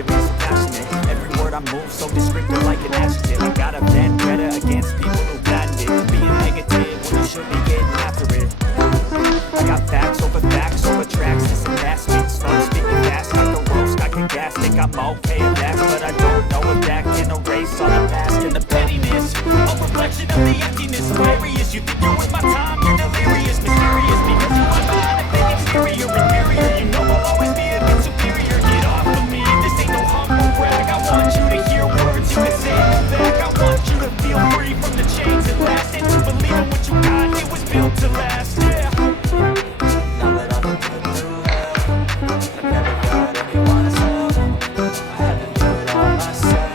actively so passionate. Every word I move so descriptive like an adjective. I got a vendetta against people who patented being negative when you should be getting after it. I got facts over tracks. This and that, slow, speaking fast. I can roast, I can gas, think I'm okay at that, but I don't know if that can erase all the past and the pettiness. A reflection of the emptiness. Hilarious, you think you're worth my time, you're delirious, mysterious, because you find behind a fake exterior, inferior. You know I'll always be a bit superior. Get off of me, this ain't no humble brag. I want you to hear words you can say them back. I want you to feel free from the chains that last, and to believe in what you got, it was built to last. Yeah. Now that I've been put through hell, I've never got anyone's help. I had to do it all myself.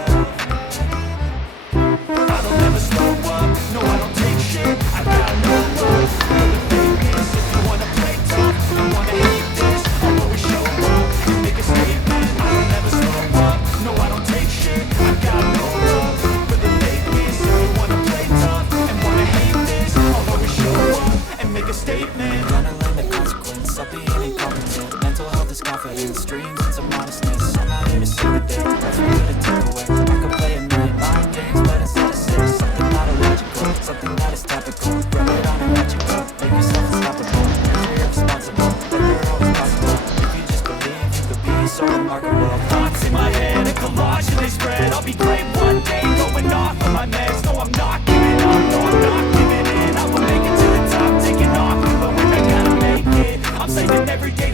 I don't ever slow up, no I don't take shit. I got no love for the fakeness. If you wanna play tough, you wanna hate this, I'll always show up and make a statement. I don't ever slow up, no I don't take shit. I got no love for the fakeness. If you wanna play tough and wanna hate this, I'll always show up and make a statement. Gonna learn the consequence of being incompetent. Mental health is confidence, dreams and some honestness. I'm not here to save the day, that's for you to take away. I could play a million mind games, but instead I say something not illogical, something that is topical. Rub it on and let you go, make yourself unstoppable. You're irresponsible, but you're always possible. If you just believe, you could be so remarkable. Thoughts in my head, a collage and they spread. I'll be great one day, going off of my meds. No, I'm not giving up, no, I'm not giving in. I will make it to the top, taking off, but when I gotta make it, I'm saving every day